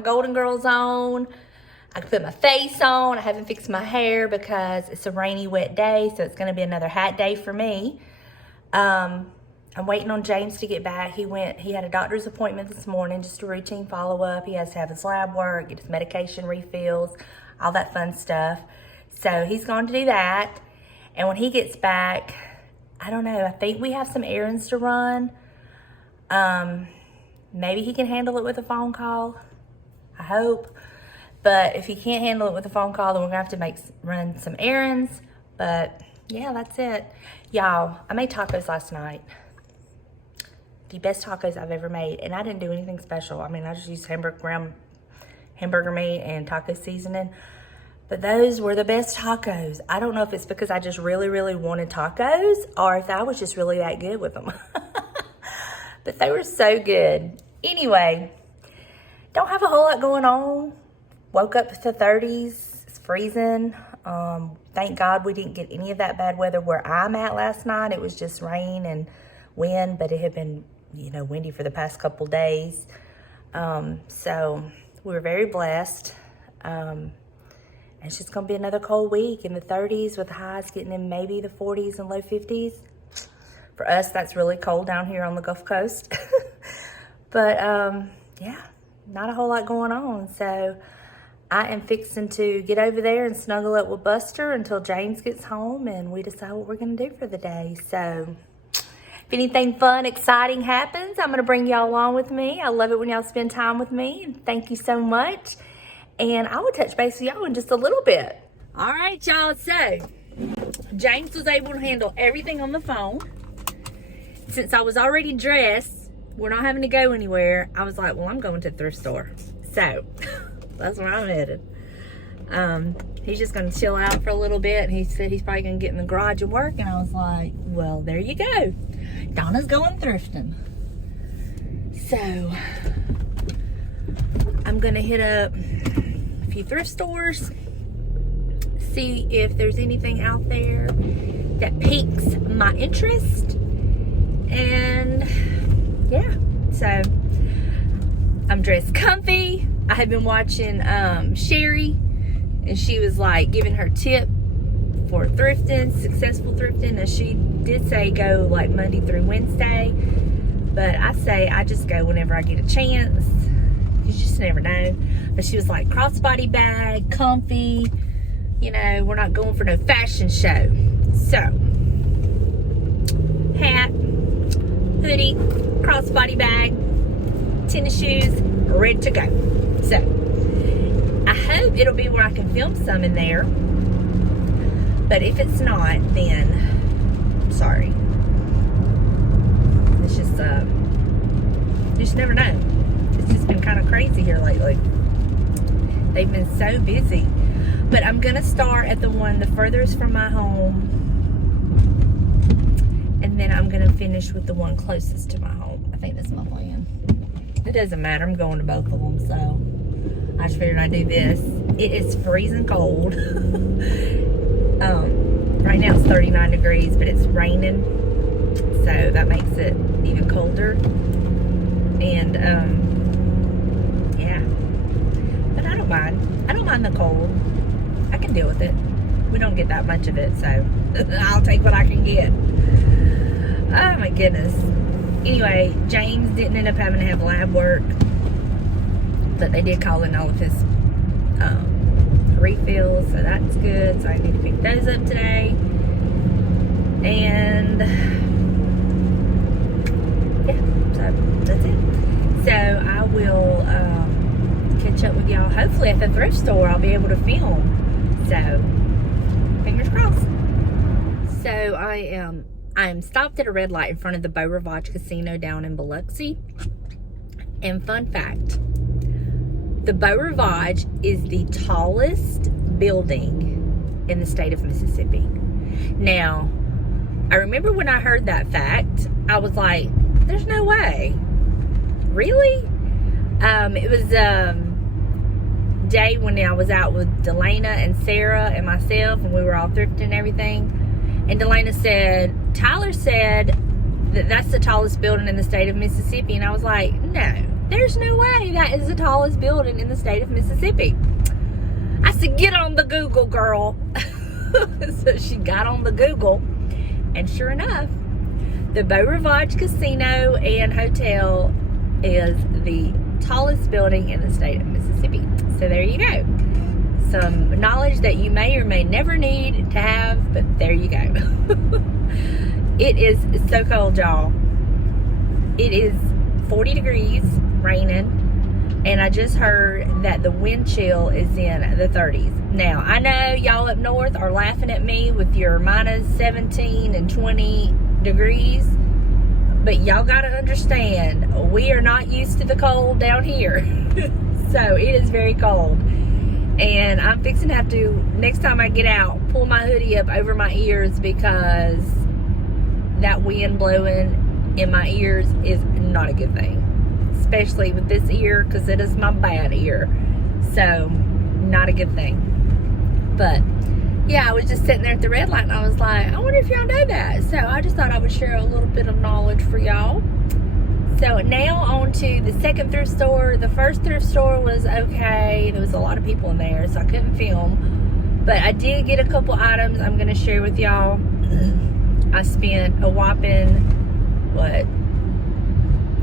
my Golden Girls on. I can put my face on. I haven't fixed my hair because it's a rainy, wet day, so it's going to be another hat day for me. I'm waiting on James to get back. He had a doctor's appointment this morning, just a routine follow-up. He has to have his lab work, get his medication refills, all that fun stuff. So he's going to do that. And when he gets back, I don't know, I think we have some errands to run. Maybe he can handle it with a phone call. I hope. But if he can't handle it with a phone call, then we're going to have to run some errands. But yeah, that's it. Y'all, I made tacos last night. The best tacos I've ever made. And I didn't do anything special. I mean, I just used hamburger meat and taco seasoning. But those were the best tacos. I don't know if it's because I just really, really wanted tacos or if I was just really that good with them. But they were so good. Anyway, don't have a whole lot going on. Woke up to 30s. It's freezing. Thank God we didn't get any of that bad weather where I'm at last night. It was just rain and wind, but it had been, you know, windy for the past couple days. So we were very blessed. It's just going to be another cold week in the 30s with highs getting in maybe the 40s and low 50s. For us, that's really cold down here on the Gulf Coast. But, yeah, not a whole lot going on. So I am fixing to get over there and snuggle up with Buster until James gets home and we decide what we're going to do for the day. So if anything fun, exciting happens, I'm going to bring y'all along with me. I love it when y'all spend time with me. And thank you so much. And I will touch base with y'all in just a little bit. All right, y'all. So James was able to handle everything on the phone. Since I was already dressed, we're not having to go anywhere. I was like, well, I'm going to the thrift store. So that's where I'm headed. He's just going to chill out for a little bit. And he said he's probably going to get in the garage and work. And I was like, well, there you go. Donna's going thrifting. So I'm going to hit up a few thrift stores, see if there's anything out there that piques my interest. And yeah, so I'm dressed comfy. I have been watching SHERRI, and she was like giving her tip for thrifting, successful thrifting, and she did say go like Monday through Wednesday, but I say I just go whenever I get a chance. You just never know. But she was like crossbody bag, comfy, you know, we're not going for no fashion show. So hat, hoodie, crossbody bag, tennis shoes, ready to go. So I hope it'll be where I can film some in there. But if it's not, then sorry. It's just you just never know. It's just been kind of crazy here lately. They've been so busy. But I'm gonna start at the one the furthest from my home, and then I'm gonna finish with the one closest to my home. I think that's my plan. It doesn't matter, I'm going to both of them, so I just figured I'd do this. It is freezing cold. Right now it's 39 degrees, but it's raining, so that makes it even colder. And yeah, but I don't mind. I don't mind the cold. I can deal with it. We don't get that much of it, so I'll take what I can get. Oh my goodness. Anyway, James didn't end up having to have lab work, but they did call in all of his refills, so that's good. So I need to pick those up today. And yeah, so that's it. So I will catch up with y'all hopefully at the thrift store. I'll be able to film. So fingers crossed. So I am stopped at a red light in front of the Beau Rivage Casino down in Biloxi. And fun fact, the Beau Rivage is the tallest building in the state of Mississippi. Now, I remember when I heard that fact, I was like, there's no way. Really? It was day when I was out with Delana and Sarah and myself, and we were all thrifting and everything. And Delana said, Tyler said that that's the tallest building in the state of Mississippi. And I was like, no, there's no way that is the tallest building in the state of Mississippi. I said, get on the Google, girl. So she got on the Google, and sure enough, the Beau Rivage Casino and Hotel is the tallest building in the state of Mississippi. So there you go. Some knowledge that you may or may never need to have, but there you go. It is so cold, y'all. It is 40 degrees, raining, and I just heard that the wind chill is in the 30s. Now, I know y'all up north are laughing at me with your minus 17 and 20 degrees, but y'all gotta understand, we are not used to the cold down here. So it is very cold. And I'm fixing to have to, next time I get out, pull my hoodie up over my ears because that wind blowing in my ears is not a good thing. Especially with this ear, because it is my bad ear. So, not a good thing. But, yeah, I was just sitting there at the red light and I was like, I wonder if y'all know that. So, I just thought I would share a little bit of knowledge for y'all. So now on to the second thrift store. The first thrift store was okay. There was a lot of people in there, so I couldn't film. But I did get a couple items I'm going to share with y'all. I spent a whopping, what?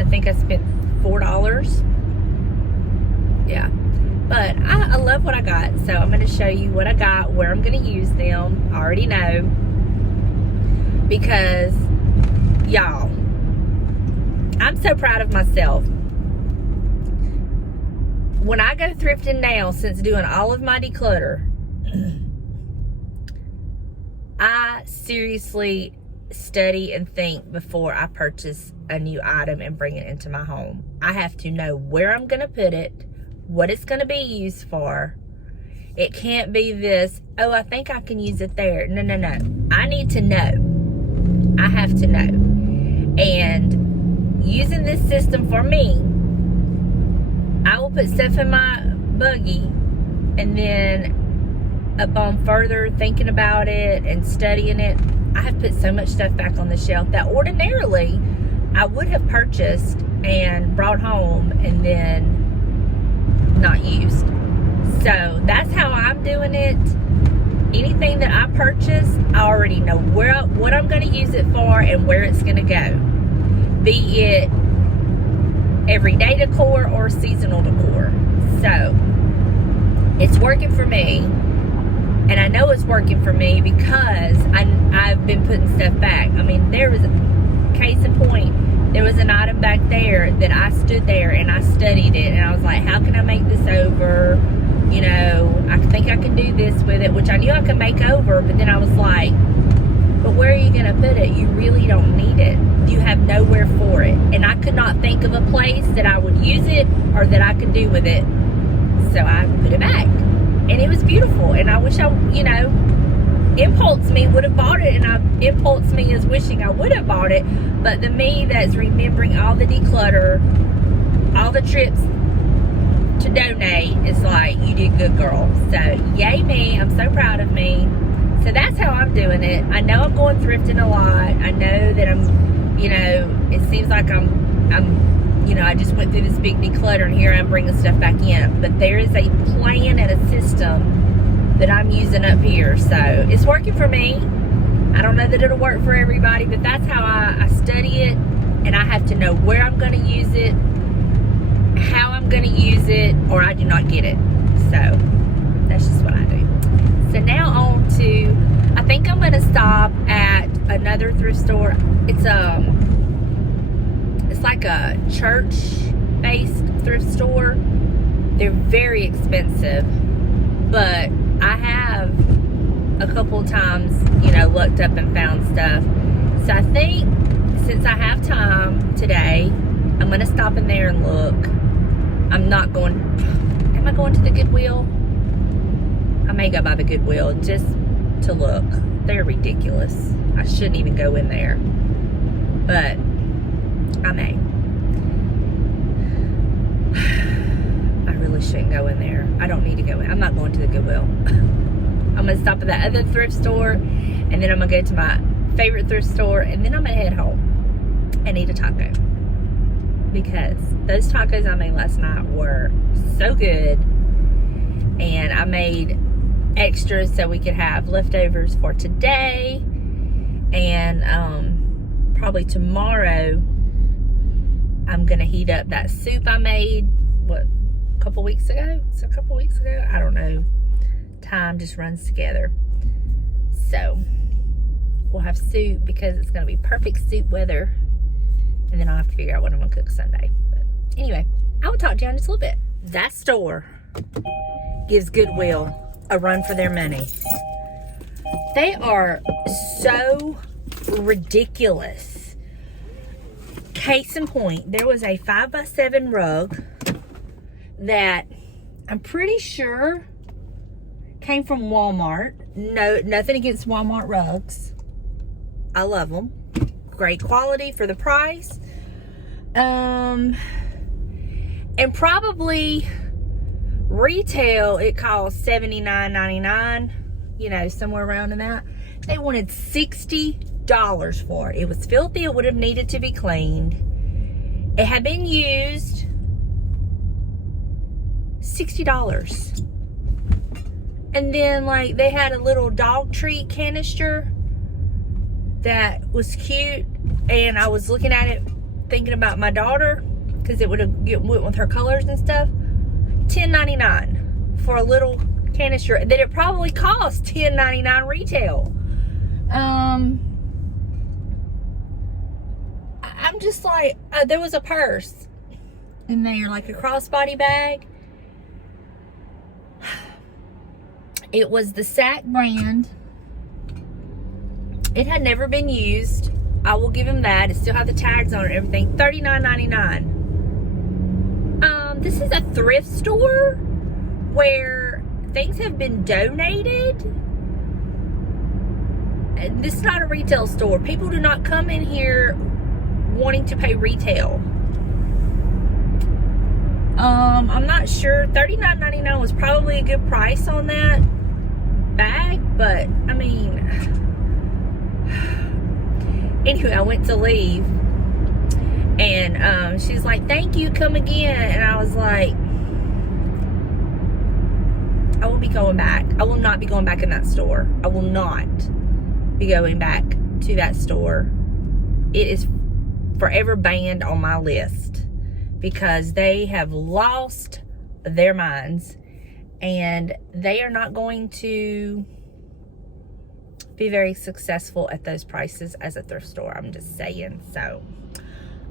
I think I spent $4. Yeah. But I love what I got. So I'm going to show you what I got, where I'm going to use them. I already know. Because, y'all, I'm so proud of myself. When I go thrifting now, since doing all of my declutter, I seriously study and think before I purchase a new item and bring it into my home. I have to know where I'm going to put it, what it's going to be used for. It can't be this, oh, I think I can use it there. No, no, no. I need to know. I have to know. And using this system for me, I will put stuff in my buggy, and then upon further thinking about it and studying it, I have put so much stuff back on the shelf that ordinarily I would have purchased and brought home and then not used. So that's how I'm doing it. Anything that I purchase, I already know what I'm going to use it for and where it's going to go. Be it everyday decor or seasonal decor. So, it's working for me. And I know it's working for me because I've been putting stuff back. I mean, there was, case in point, there was an item back there that I stood there and I studied it. And I was like, how can I make this over? You know, I think I can do this with it, which I knew I could make over. But then I was like, but where are you going to put it? You really don't need it. You have nowhere for it. And I could not think of a place that I would use it or that I could do with it. So I put it back. And it was beautiful. And I wish I, you know, impulse me would have bought it. And impulse me is wishing I would have bought it. But the me that's remembering all the declutter, all the trips to donate, is like, you did good, girl. So, yay me. I'm so proud of me. So that's how I'm doing it. I know I'm going thrifting a lot. I know that I'm, you know, it seems like I'm, you know, I just went through this big declutter and here I'm bringing stuff back in. But there is a plan and a system that I'm using up here. So it's working for me. I don't know that it'll work for everybody, but that's how I study it. And I have to know where I'm going to use it, how I'm going to use it, or I do not get it. So that's just what I do. So now on to, I think I'm going to stop at another thrift store. It's like a church-based thrift store. They're very expensive, but I have a couple of times, you know, looked up and found stuff. So I think since I have time today, I'm going to stop in there and look. I'm not going, am I going to the Goodwill? I may go by the Goodwill just to look. They're ridiculous. I shouldn't even go in there. But I may. I really shouldn't go in there. I don't need to go in. I'm not going to the Goodwill. I'm going to stop at that other thrift store. And then I'm going to go to my favorite thrift store. And then I'm going to head home and eat a taco. because those tacos I made last night were so good. And I made extras so we could have leftovers for today. And probably tomorrow I'm gonna heat up that soup I made, what, a couple weeks ago? It's a couple weeks ago? I don't know. Time just runs together. So we'll have soup because it's gonna be perfect soup weather. And then I'll have to figure out what I'm gonna cook Sunday. But anyway, I will talk to you in just a little bit. That store gives Goodwill a run for their money. They are so ridiculous. Case in point, there was a 5x7 rug that I'm pretty sure came from Walmart. No, nothing against Walmart rugs. I love them. Great quality for the price. And probably retail, it cost $79.99, you know, somewhere around in that. They wanted $60 for it. It was filthy. It would have needed to be cleaned. It had been used. $60. And then, like, they had a little dog treat canister that was cute. And I was looking at it, thinking about my daughter, because it would have went with her colors and stuff. $10.99 for a little canister that it probably cost $10.99 retail. I'm just like, there was a purse in there, like a crossbody bag. It was the Sack brand. It had never been used. I will give him that. It still had the tags on it and everything. $39.99. This is a thrift store where things have been donated. This is not a retail store. People do not come in here wanting to pay retail. I'm not sure. $39.99 was probably a good price on that bag, but I mean, anyway, I went to leave. And she's like, thank you, come again. And I was like, I won't be going back. I will not be going back in that store. I will not be going back to that store. It is forever banned on my list because they have lost their minds and they are not going to be very successful at those prices as a thrift store. I'm just saying. So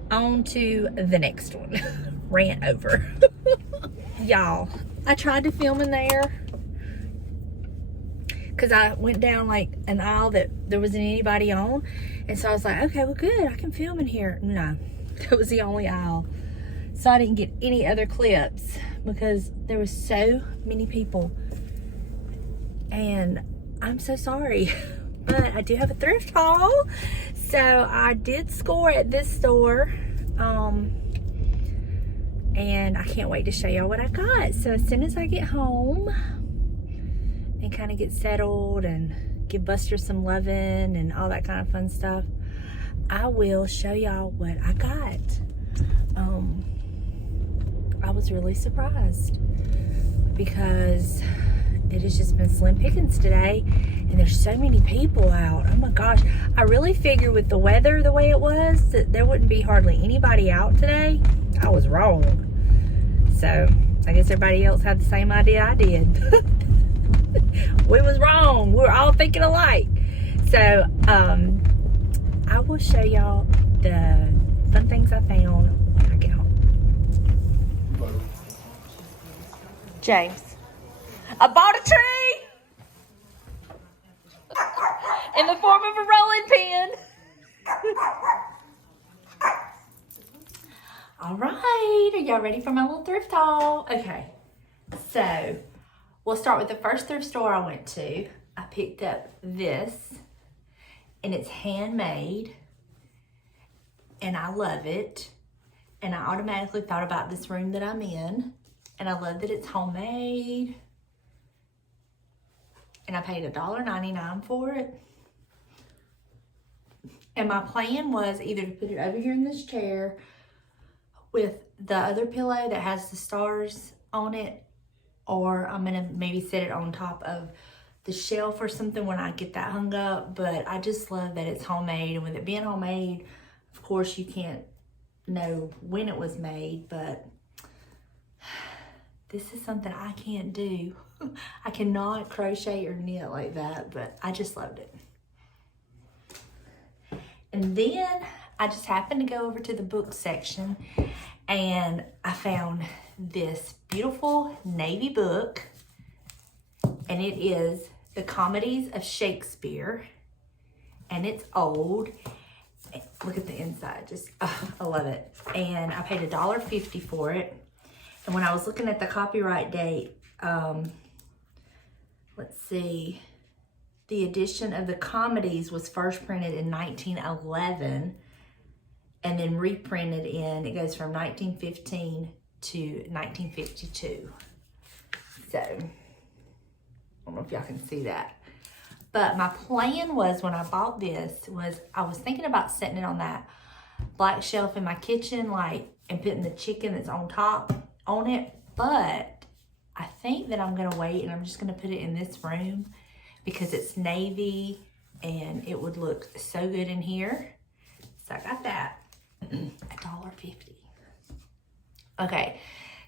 on to the next one. Rant over. Y'all, I tried to film in there because I went down like an aisle that there wasn't anybody on, and so I was like, okay, well good, I can film in here. No, it was the only aisle, so I didn't get any other clips because there was so many people, and I'm so sorry. But I do have a thrift haul. So I did score at this store. And I can't wait to show y'all what I got. So as soon as I get home and kind of get settled and give Buster some loving and all that kind of fun stuff, I will show y'all what I got. I was really surprised because it has just been slim pickings today. And there's so many people out. Oh my gosh. I really figured with the weather the way it was that there wouldn't be hardly anybody out today. I was wrong. So I guess everybody else had the same idea I did. We was wrong. We were all thinking alike. So I will show y'all the fun things I found when I get home. James, I bought a tree! In the form of a rolling pin. All right, are y'all ready for my little thrift haul? Okay, so we'll start with the first thrift store I went to. I picked up this, and it's handmade, and I love it. And I automatically thought about this room that I'm in, and I love that it's homemade. And I paid $1.99 for it. And my plan was either to put it over here in this chair with the other pillow that has the stars on it, or I'm gonna maybe set it on top of the shelf or something when I get that hung up. But I just love that it's homemade, and with it being homemade, of course you can't know when it was made, but this is something I can't do. I cannot crochet or knit like that, but I just loved it. And then I just happened to go over to the book section and I found this beautiful navy book, and it is The Comedies of Shakespeare, and it's old. Look at the inside, just, I love it. And I paid $1.50 for it. And when I was looking at the copyright date, let's see, the edition of the comedies was first printed in 1911 and then reprinted it goes from 1915 to 1952. So, I don't know if y'all can see that. But my plan was, when I bought this, was I was thinking about setting it on that black shelf in my kitchen, like, and putting the chicken that's on top on it. But I think that I'm gonna wait and I'm just gonna put it in this room because it's navy and it would look so good in here. So I got that, $1.50. Okay,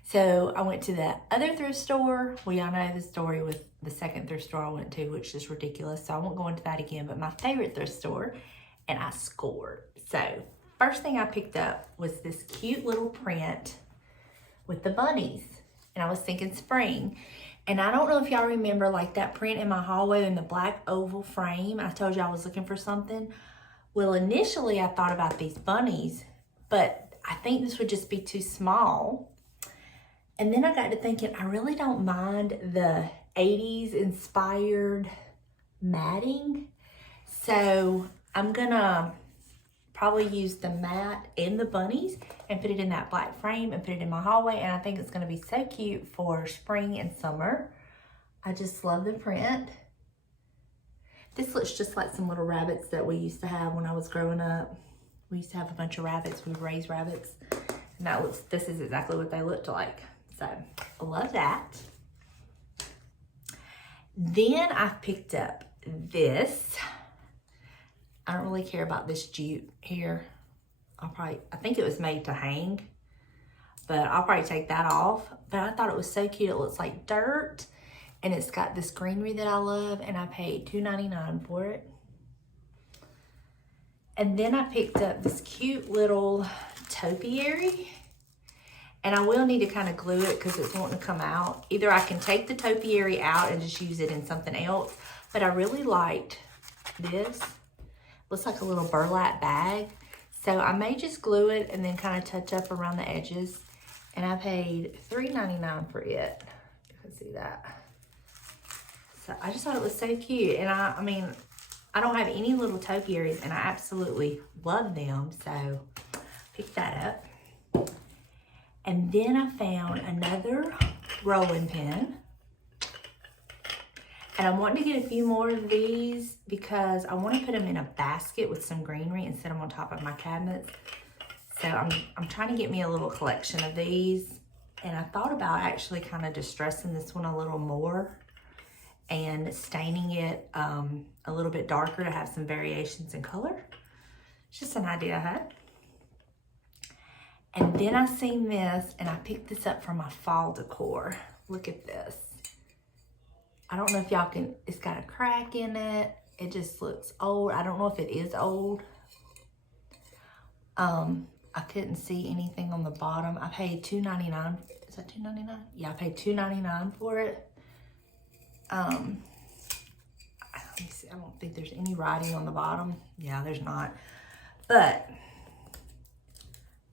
so I went to the other thrift store. Well, y'all know the story with the second thrift store I went to, which is ridiculous, so I won't go into that again, but my favorite thrift store, and I scored. So first thing I picked up was this cute little print with the bunnies, and I was thinking spring. And I don't know if y'all remember, like, that print in my hallway in the black oval frame. I told you I was looking for something. Well, initially I thought about these bunnies, but I think this would just be too small. And then I got to thinking, I really don't mind the 80s inspired matting. So I'm gonna probably use the mat and the bunnies and put it in that black frame and put it in my hallway. And I think it's gonna be so cute for spring and summer. I just love the print. This looks just like some little rabbits that we used to have when I was growing up. We used to have a bunch of rabbits. We would raise rabbits. And this is exactly what they looked like. So I love that. Then I picked up this. I don't really care about this jute here. I think it was made to hang, but I'll probably take that off. But I thought it was so cute. It looks like dirt, and it's got this greenery that I love, and I paid $2.99 for it. And then I picked up this cute little topiary, and I will need to kind of glue it because it's wanting to come out. Either I can take the topiary out and just use it in something else, but I really liked this. Looks like a little burlap bag. So I may just glue it and then kind of touch up around the edges. And I paid $3.99 for it. You can see that. So I just thought it was so cute. And I mean, I don't have any little topiaries and I absolutely love them. So pick that up. And then I found another rolling pin. And I'm wanting to get a few more of these because I want to put them in a basket with some greenery and set them on top of my cabinets. So I'm trying to get me a little collection of these. And I thought about actually kind of distressing this one a little more and staining it a little bit darker to have some variations in color. It's just an idea I had. And then I seen this and I picked this up for my fall decor. Look at this. I don't know if y'all can, it's got a crack in it. It just looks old. I don't know if it is old. I couldn't see anything on the bottom. I paid $2.99. Is that $2.99? Yeah, I paid $2.99 for it. Let me see. I don't think there's any writing on the bottom. Yeah, there's not. But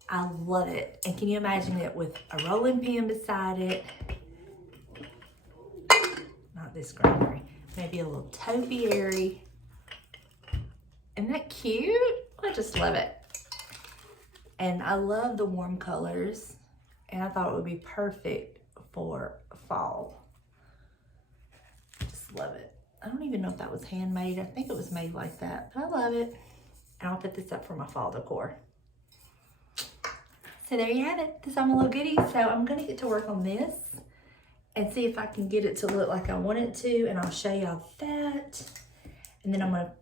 I love it. And can you imagine it with a rolling pin beside it? Not this greenery. Maybe a little topiary. Isn't that cute? I just love it. And I love the warm colors. And I thought it would be perfect for fall. Just love it. I don't even know if that was handmade. I think it was made like that. But I love it. And I'll put this up for my fall decor. So there you have it. This is all my little goodies. So I'm gonna get to work on this and see if I can get it to look like I want it to, and I'll show y'all that. And then I'm gonna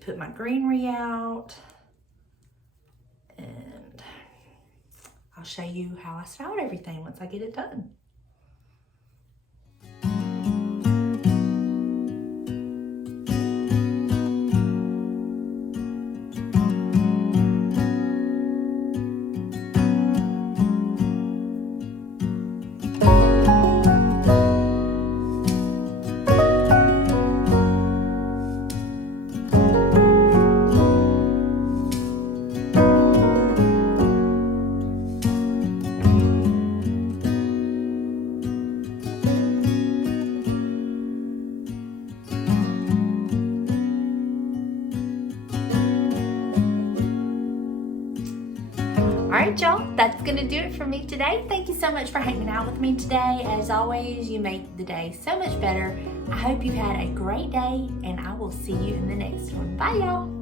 put my greenery out, and I'll show you how I styled everything once I get it done. All right, y'all, that's gonna do it for me today. Thank you so much for hanging out with me today. As always, you make the day so much better. I hope you've had a great day, and I will see you in the next one. Bye, y'all.